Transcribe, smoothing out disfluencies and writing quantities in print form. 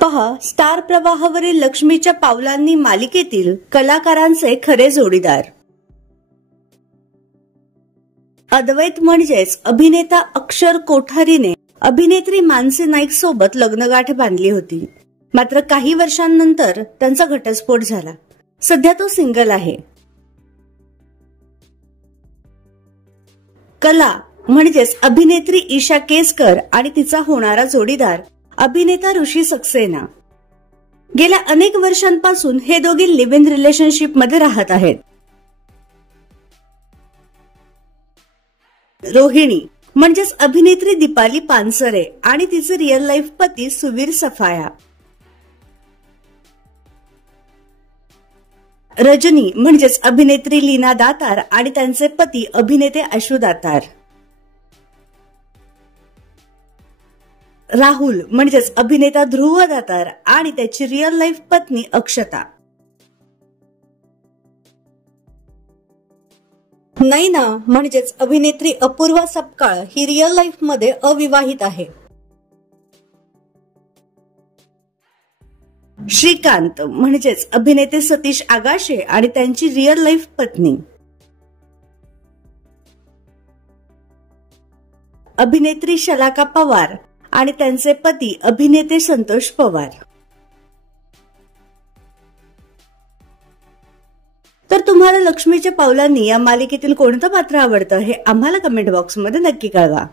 पहा स्टार प्रवाहावरील लक्ष्मीच्या पावलांनी मालिकेतील कलाकारांचे खरे जोडीदार. अद्वैत म्हणजेच अभिनेता अक्षर कोठारीने अभिनेत्री मानसी नाईक सोबत लग्नगाठ बांधली होती. मात्र काही वर्षांनंतर त्यांचा घटस्फोट झाला. सध्या तो सिंगल आहे. कला म्हणजेच अभिनेत्री ईशा केसकर आणि तिचा होणारा जोडीदार अभिनेता ऋषी सक्सेना. गेल्या अनेक वर्षांपासून हे दोघे लिव्ह इन रिलेशनशिप मध्ये राहत आहेत. रोहिणी म्हणजेच अभिनेत्री दीपाली पानसरे आणि तिचे रिअल लाईफ पती सुवीर सफाया. रजनी म्हणजेच अभिनेत्री लीना दातार आणि त्यांचे पती अभिनेते अशू दातार. राहुल म्हणजेच अभिनेता ध्रुव दातार आणि त्याची रिअल लाईफ पत्नी अक्षता. नैना म्हणजेच अभिनेत्री अपूर्वा सपकाळ ही रिअल लाईफ मध्ये अविवाहित आहे. श्रीकांत म्हणजेच अभिनेते सतीश आगाशे आणि त्यांची रिअल लाईफ पत्नी. अभिनेत्री शलाका पवार आणि त्यांचे पती अभिनेते संतोष पवार. तर तुम्हाला लक्ष्मीच्या पावलांनी या मालिकेतील कोणतं पात्र आवडतं हे आम्हाला कमेंट बॉक्समध्ये नक्की कळवा.